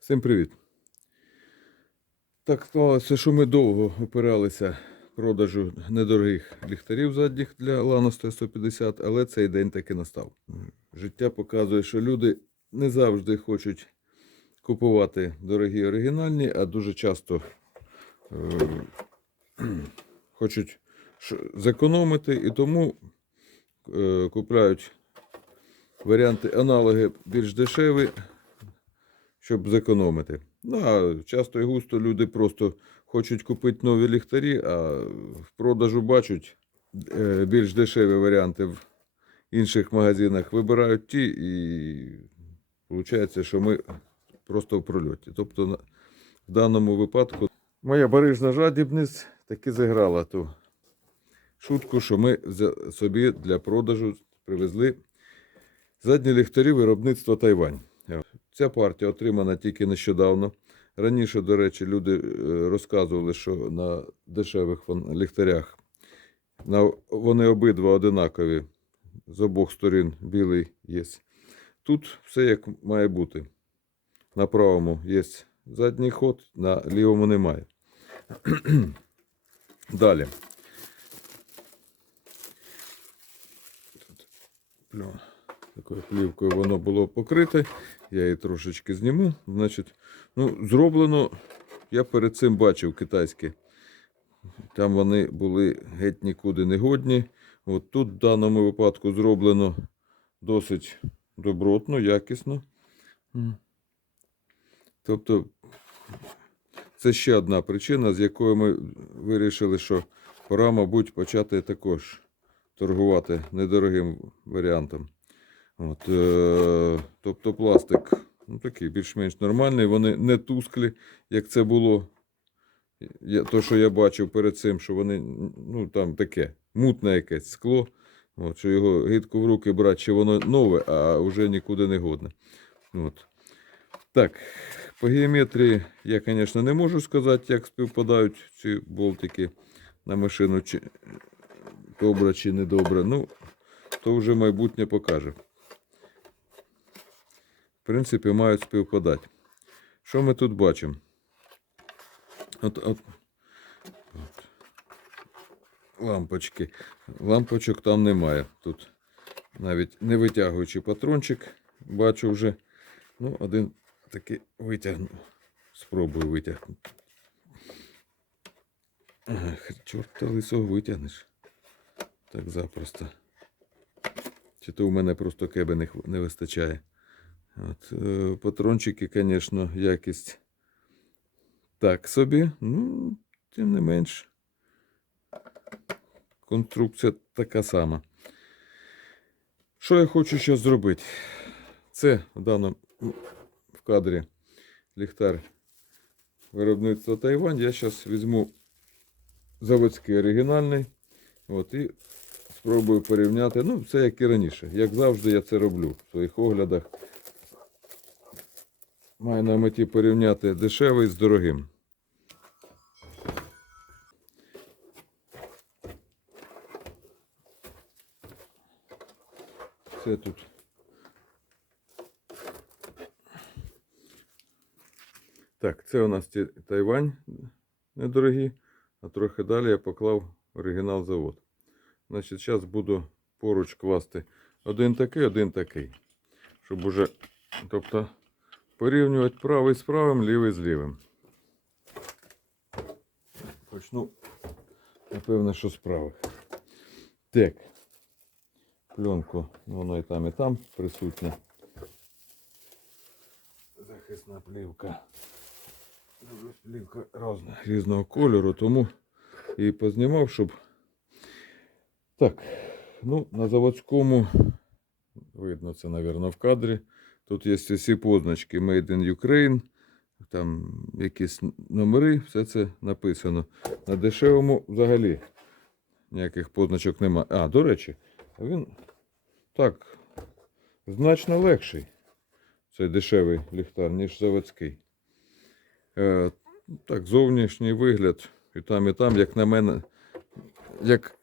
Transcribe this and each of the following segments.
Всім привіт. Так склалося, що ми довго опиралися продажу недорогих ліхтарів задніх для Lano 150, але цей день таки настав. Життя показує, що люди не завжди хочуть купувати дорогі оригінальні, а дуже часто е, хочуть зекономити і тому е, купляють варіанти аналоги більш дешеві, щоб зекономити. Ну, а часто і густо люди просто хочуть купити нові ліхтарі, а в продажу бачать е, більш дешеві варіанти в інших магазинах, вибирають ті, і виходить, що ми просто в прольоті. Тобто, в даному випадку моя барижна жадібність таки зіграла ту шутку, що ми собі для продажу привезли задні ліхтарі виробництва Тайвань. Ця партія отримана тільки нещодавно. Раніше, до речі, люди е, розказували, що на дешевих ліхтарях вони обидва одинакові. З обох сторін білий є. Тут все як має бути. На правому є задній ход, на лівому немає. Далі. Такою плівкою воно було покрите. Я її трошечки зніму. Значить, ну, зроблено, я перед цим бачив китайські. Там вони були геть нікуди не годні. От тут в даному випадку зроблено досить добротно, якісно. Тобто, це ще одна причина, з якою ми вирішили, що пора, мабуть, почати також торгувати недорогим варіантом. От, е, тобто пластик ну, такий більш-менш нормальний, вони не тусклі, як це було. Я, то, що я бачив перед цим, що вони ну, там таке мутне якесь скло, от, що його гидко в руки брати, чи воно нове, а вже нікуди не годне. От. Так, по геометрії я, звісно, не можу сказати, як співпадають ці болтики на машину, чи добре чи недобре. Ну, то вже майбутнє покаже. В принципі, мають співпадати. Що ми тут бачимо? От, от, от. Лампочки. Лампочок там немає. Тут навіть не витягуючи патрончик, бачу вже. Ну, один таки витягну. Спробую витягнути. Ага, чорта лисого витягнеш. Так запросто. Чи то у мене просто кеби не вистачає. От, е, патрончики, звісно, якість так собі. Ну, тим не менш. Конструкція така сама. Що я хочу зараз зробити? Це в даному в кадрі ліхтар виробництва Тайвань. Я зараз візьму заводський оригінальний. От, і спробую порівняти. Ну, це як і раніше. Як завжди, я це роблю в своїх оглядах. Маю на меті порівняти дешевий з дорогим. Це тут. Так, це у нас Тайвань недорогі, а трохи далі я поклав оригінал завод. Значить, зараз буду поруч класти один такий, один такий. Щоб уже, тобто, порівнювати правий з правим, лівий з лівим. Почну, напевно, що з правих. Так. Пленку, ну, воно і там, і там присутня. Захисна плівка. Плівка різна, різного кольору, тому і познімав, щоб. Так, ну, на заводському видно це, мабуть, в кадрі. Тут є всі позначки Made in Ukraine, там якісь номери, все це написано. На дешевому взагалі ніяких позначок немає. А, до речі, він так значно легший, цей дешевий ліхтар, ніж заводський. Е, так, зовнішній вигляд, і там, і там, як на мене, як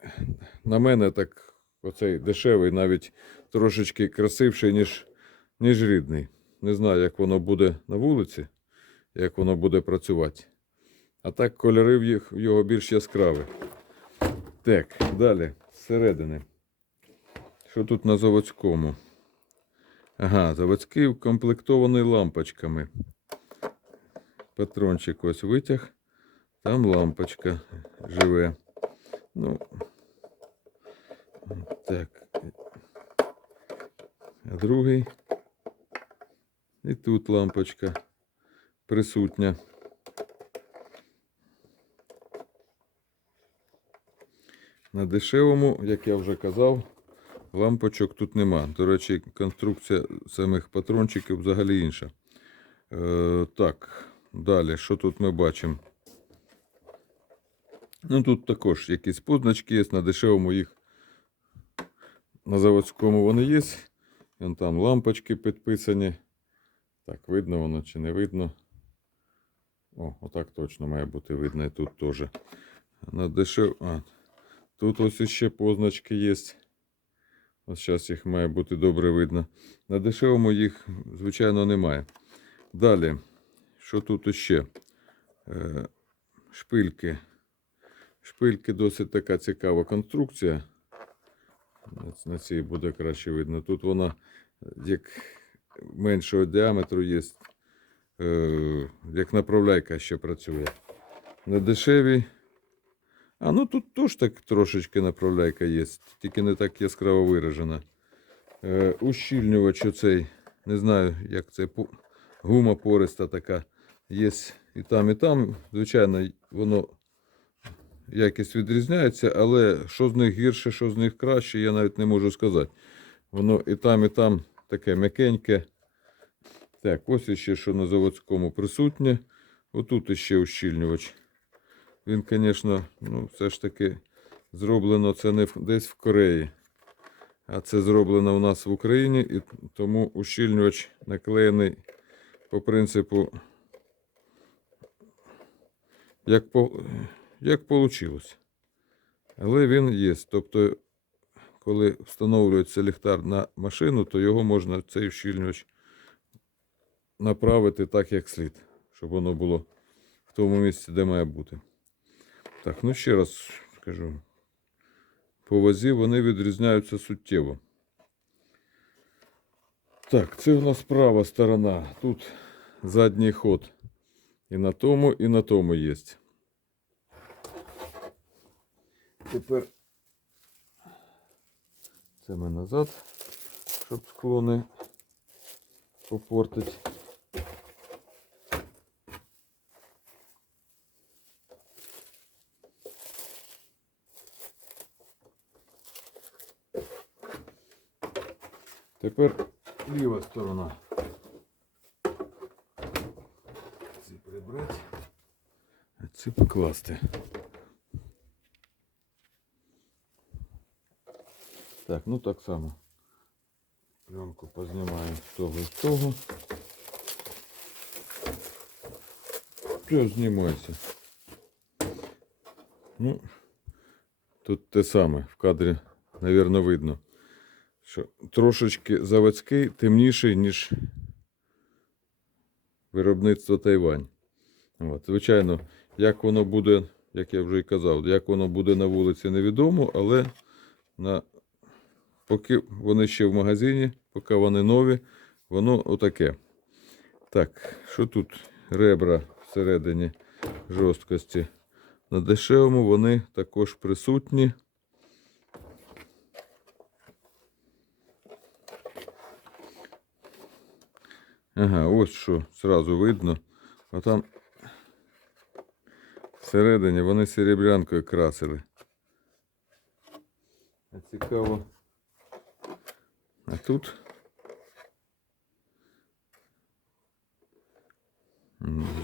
на мене, так оцей дешевий навіть трошечки красивший, ніж, ніж рідний. Не знаю, як воно буде на вулиці. як воно буде працювати. А так кольори в їх- в його більш яскраві. Так, далі, зсередини. Що тут на заводському? Ага, заводський укомплектований лампочками. Патрончик ось витяг. Там лампочка живе. Ну, так. А другий. І тут лампочка присутня. На дешевому, як я вже казав, лампочок тут нема. До речі, конструкція самих патрончиків взагалі інша. Е, так, далі, що тут ми бачимо? Ну, тут також якісь позначки є, на дешевому їх на заводському вони є. Вон там лампочки підписані. Так, видно воно чи не видно. О, отак точно має бути видно і тут теж. На а, тут ось іще позначки є. Ось зараз їх має бути добре видно. На дешевому їх, звичайно, немає. Далі, що тут іще? Е, шпильки. Шпильки досить така цікава конструкція. На цій буде краще видно. Тут вона як меншого діаметру є, е, як направляйка ще працює. На дешевій. А ну тут теж так трошечки направляйка є, тільки не так яскраво виражена. Е, ущільнювач оцей, не знаю, як це гума пориста така. Є і там, і там. Звичайно, воно якість відрізняється, але що з них гірше, що з них краще, я навіть не можу сказати. Воно і там, і там таке м'якеньке. Так, ось іще, що на заводському присутнє. Отут іще ущільнювач. Він, звісно, ну, все ж таки зроблено це не десь в Кореї. А це зроблено у нас в Україні, і тому ущільнювач наклеєний по принципу, як по, як вийшло. Але він є. Тобто, коли встановлюється ліхтар на машину, то його можна цей ущільнювач направити так, як слід, щоб воно було в тому місці, де має бути. Так, ну ще раз скажу. По вазі вони відрізняються суттєво. Так, це у нас права сторона. Тут задній ход. І на тому, і на тому є. Тепер це ми назад, щоб скло не попортить. Тепер ліва сторона. Ці прибрати, а ці покласти. Так, ну так само. Пленку познімаємо з того і з того. Все, знімайся. Ну, тут те саме в кадрі, навірно, видно що трошечки заводський темніший, ніж виробництво Тайвань. От, звичайно, як воно буде, як я вже і казав, як воно буде на вулиці, невідомо, але на... поки вони ще в магазині, поки вони нові, воно отаке. Так, що тут? Ребра всередині жорсткості. На дешевому вони також присутні. Ага, ось що зразу видно. А там всередині вони серебрянкою красили. Цікаво. А тут.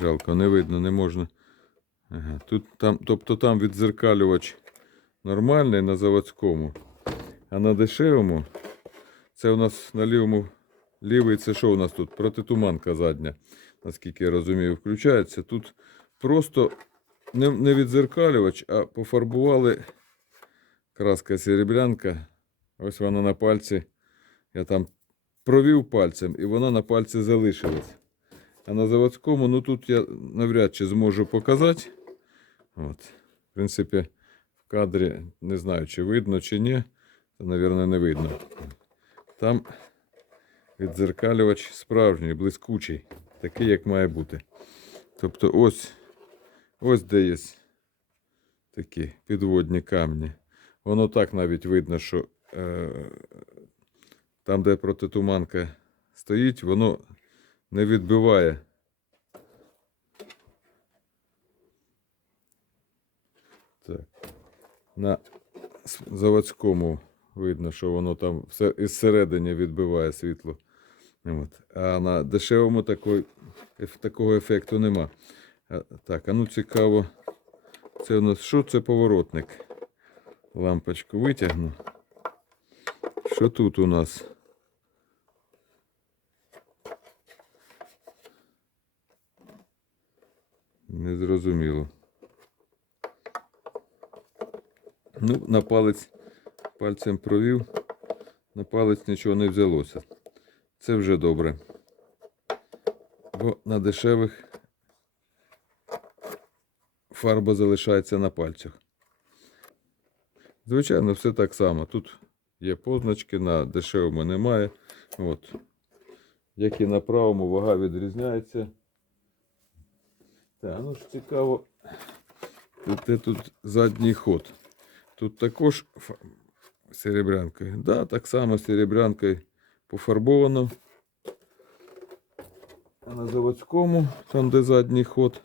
Жалко, не видно, не можна. Ага, тут, там, тобто там відзеркалювач нормальний на заводському, а на дешевому це у нас на лівому Лівий це що у нас тут? Протитуманка задня, наскільки я розумію, включається. Тут просто не, не відзеркалювач, а пофарбували краска серебрянка. Ось вона на пальці. Я там провів пальцем, і вона на пальці залишилась. А на заводському, ну тут я навряд чи зможу показати. От. В принципі, в кадрі не знаю, чи видно, чи ні. Та, мабуть, не видно. Там відзеркалювач справжній, блискучий, такий, як має бути. Тобто ось, ось де є такі підводні камні. Воно так навіть видно, що е, там, де протитуманка стоїть, воно не відбиває. Так. На заводському видно, що воно там все із середини відбиває світло. От. А на дешевому такої, такого ефекту нема. Так, а ну цікаво. Це у нас що це поворотник? Лампочку витягну. Що тут у нас? Незрозуміло. Ну, на палець пальцем провів, на палець нічого не взялося. Це вже добре. Бо на дешевих фарба залишається на пальцях. Звичайно, все так само. Тут є позначки, на дешевому немає. От. Як і на правому, вага відрізняється. Так, ну ж цікаво. Де тут задній ход. Тут також серебрянкою. Да, так само серебрянкою пофарбовано. А на заводському, там де задній ход.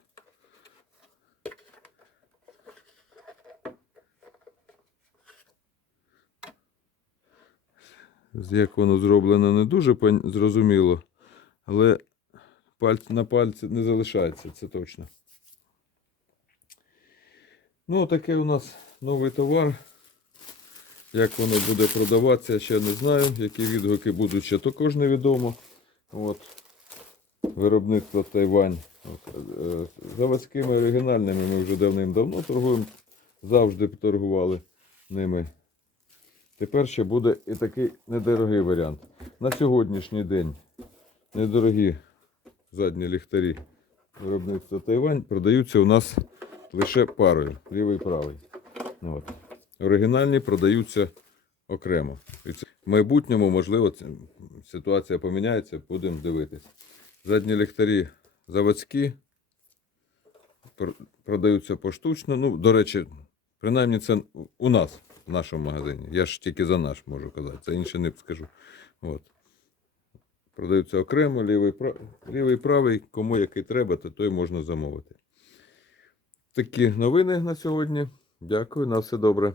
Як воно зроблено, не дуже зрозуміло, але пальць на пальці не залишається, це точно. Ну, таке у нас новий товар. Як воно буде продаватися, я ще не знаю. Які відгуки будуть, ще також невідомо. От. Виробництво Тайвань. От. е, Заводськими оригінальними ми вже давним-давно торгуємо. Завжди торгували ними. Тепер ще буде і такий недорогий варіант. На сьогоднішній день недорогі задні ліхтарі виробництва Тайвань продаються у нас лише парою, лівий і правий. От. Оригінальні продаються окремо. І це- В майбутньому, можливо, ситуація поміняється, будемо дивитися. Задні ліхтарі заводські продаються поштучно. Ну, до речі, принаймні це у нас, в нашому магазині. Я ж тільки за наш можу казати, це інше не скажу. От. Продаються окремо, лівий, лівий правий, кому який треба, то той можна замовити. Такі новини на сьогодні. Дякую, на все добре.